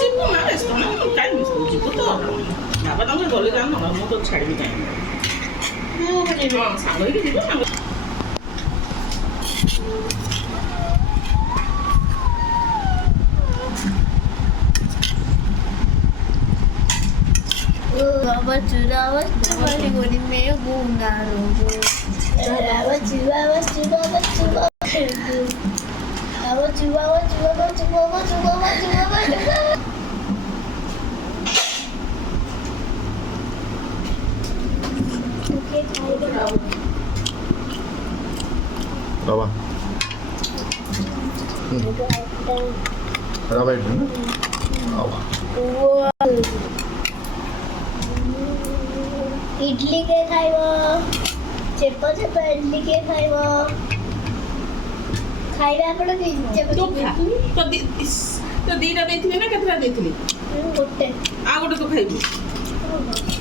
ଯିବୁ ମା ବ୍ୟସ୍ତ ନା କାଇଁ ବ୍ୟସ୍ତ ଯିବୁ ତ ବାବା ତମେ ଗଲେ ଯାଉ ନା ମୁଁ ତ ଛାଡ଼ିବି କାଇଁ ମୁଁ ଯିବି ସାଙ୍ଗ ହେଇକି ଯିବୁ ସାଙ୍ଗ Rawa cubali goni me gungaro. Rawa cubali. Rawa cubali. Rawa. Rawa itu. Rawa. Idli के खाइबो चेपा चेपा इडली के खाइबो खाइबा आपण के चेपा तो दीटा देथिले ना केतरा देथिले गोटे आ गोटे तो खाइबू